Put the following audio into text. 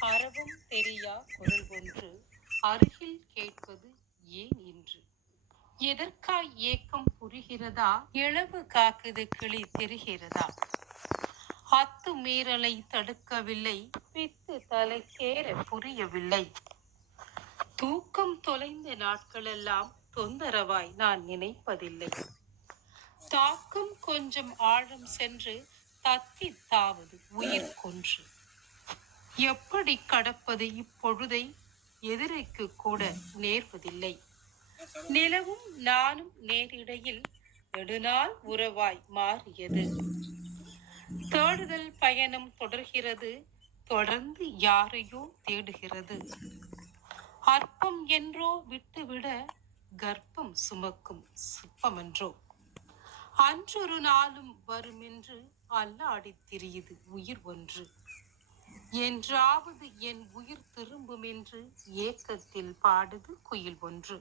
அறவும் தெரியா குரல் ஒன்று அருகில் கேட்பது ஏன் இன்று? எதற்காய் ஏக்கம் புரிகிறதா? இழவு காக்குது கிளி தெரிகிறதா? அத்து மீறலை தடுக்கவில்லை பித்து தலைக்கேற புரியவில்லை. தூக்கம் தொலைந்த நாட்களெல்லாம் தொந்தரவாய் நான் நினைப்பதில்லை. தாக்கம் கொஞ்சம் ஆழம் சென்று தத்தி தாவது உயிர் கொன்று. எப்படி கடப்பது இப்பொழுதை? எதிரைக்கு கூட நேர்வதில்லை. நிலவும் நானும் நேரிடையில் நெடுநாள் உறவாய் மாறியது. தேடுதல் பயணம் தொடர்கிறது தொடர்ந்து யாரையோ தேடுகிறது. அற்பம் என்றோ விட்டுவிட கர்ப்பம் சுமக்கும் சிற்பமென்றோ. அன்றொரு நாளும் வருமென்று அல்லாடித் திரியுது உயிர் ஒன்று. என்றாவது என் உயிர் திரும்பும் என்று ஏக்கத்தில் பாடுது குயில் ஒன்று.